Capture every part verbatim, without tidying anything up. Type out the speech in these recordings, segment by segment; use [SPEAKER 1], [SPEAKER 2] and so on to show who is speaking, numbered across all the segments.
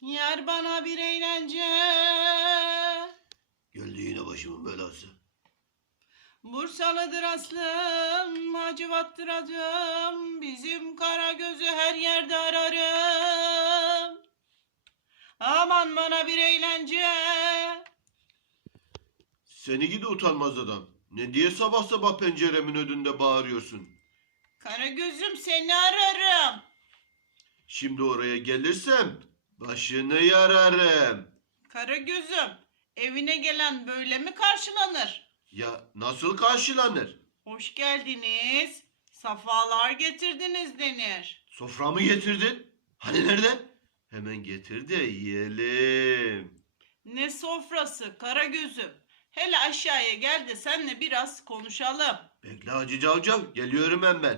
[SPEAKER 1] Yar bana bir eğlence.
[SPEAKER 2] Geldi yine başımın belası.
[SPEAKER 1] Bursalıdır aslım, Hacivat'tır adım. Bizim kara gözü her yerde ararım. Aman bana bir eğlence.
[SPEAKER 2] Seni gidi utanmaz adam. Ne diye sabah sabah penceremin önünde bağırıyorsun?
[SPEAKER 1] Kara gözüm seni ararım.
[SPEAKER 2] Şimdi oraya gelirsem başını yararım.
[SPEAKER 1] Kara gözüm, evine gelen böyle mi karşılanır?
[SPEAKER 2] Ya nasıl karşılanır?
[SPEAKER 1] Hoş geldiniz, safalar getirdiniz denir.
[SPEAKER 2] Soframı getirdin. Hani nerede? Hemen getir de yiyelim.
[SPEAKER 1] Ne sofrası kara gözüm. Hele aşağıya gel de seninle biraz konuşalım.
[SPEAKER 2] Bekle Hacı Cavcav, geliyorum hemen.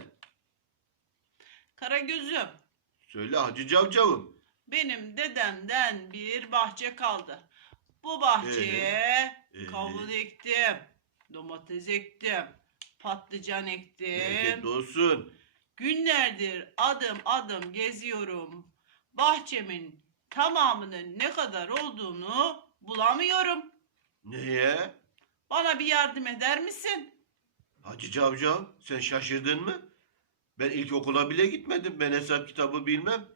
[SPEAKER 1] Kara gözüm,
[SPEAKER 2] Söyle Hacı Cavcav'ım.
[SPEAKER 1] benim dedemden bir bahçe kaldı. Bu bahçeye
[SPEAKER 2] Ee?
[SPEAKER 1] kavun ektim, domates ektim, patlıcan ektim.
[SPEAKER 2] Bereketli olsun.
[SPEAKER 1] Günlerdir adım adım geziyorum. Bahçemin tamamının ne kadar olduğunu bulamıyorum.
[SPEAKER 2] Neye?
[SPEAKER 1] Bana bir yardım eder misin?
[SPEAKER 2] Hacı Cavcav, sen şaşırdın mı? Ben ilkokula bile gitmedim. Ben hesap kitabı bilmem.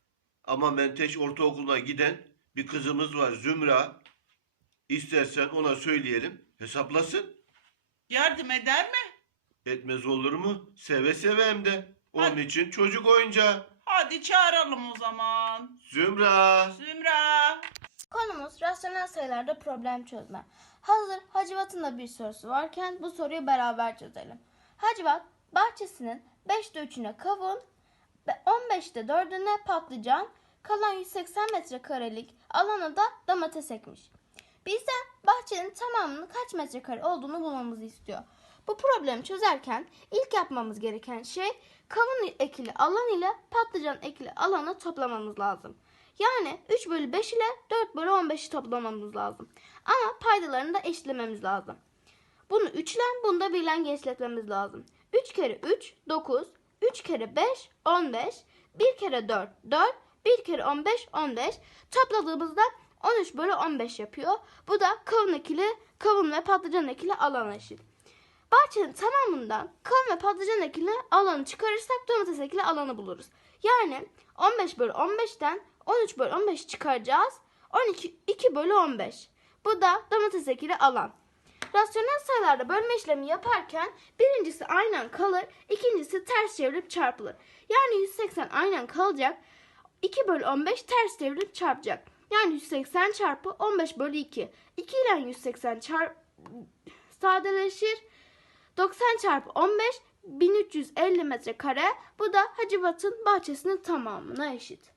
[SPEAKER 2] Ama Menteş Ortaokulu'na giden bir kızımız var, Zümra. İstersen ona söyleyelim, hesaplasın.
[SPEAKER 1] Yardım eder mi?
[SPEAKER 2] Etmez olur mu? Seve seve hem de. Onun
[SPEAKER 1] Hadi.
[SPEAKER 2] için çocuk oyuncağı.
[SPEAKER 1] Hadi çağıralım o zaman.
[SPEAKER 2] Zümra.
[SPEAKER 1] Zümra.
[SPEAKER 3] Konumuz rasyonel sayılarda problem çözme. Hazır Hacivat'ın da bir sorusu varken bu soruyu beraber çözelim. Hacivat bahçesinin beşte üçüne kavun, on beşte dördüne patlıcan, kalan yüz seksen metrekarelik alana da domates ekmiş. Bizden bahçenin tamamının kaç metrekare olduğunu bulmamızı istiyor. Bu problemi çözerken ilk yapmamız gereken şey kavun ekili alan ile patlıcan ekili alanı toplamamız lazım. Yani üç bölü beş ile dört bölü on beşi toplamamız lazım. Ama paydalarını da eşitlememiz lazım. Bunu üç ile, bunu da bir ile genişletmemiz lazım. üç kere üç, dokuz. üç kere beş, on beş. bir kere dört, dört. bir kere on beş, on beş. Topladığımızda on üç bölü on beş yapıyor. Bu da kavun ekili, kavun ve patlıcan ekili alana eşit. Bahçenin tamamından kavun ve patlıcan ekili alanı çıkarırsak domates ekili alanı buluruz. Yani on beş bölü on beşten on üç bölü on beş çıkaracağız. on iki, iki bölü on beş. Bu da domates ekili alan. Rasyonel sayılarda bölme işlemi yaparken birincisi aynen kalır, ikincisi ters çevirip çarpılır. Yani yüz seksen aynen kalacak, iki bölü on beş ters çevirip çarpacak. Yani yüz seksen çarpı on beş bölü iki. iki ile yüz seksen çarp sadeleşir. doksan çarpı on beş bin üç yüz elli metrekare. Bu da Hacivat'ın bahçesinin tamamına eşit.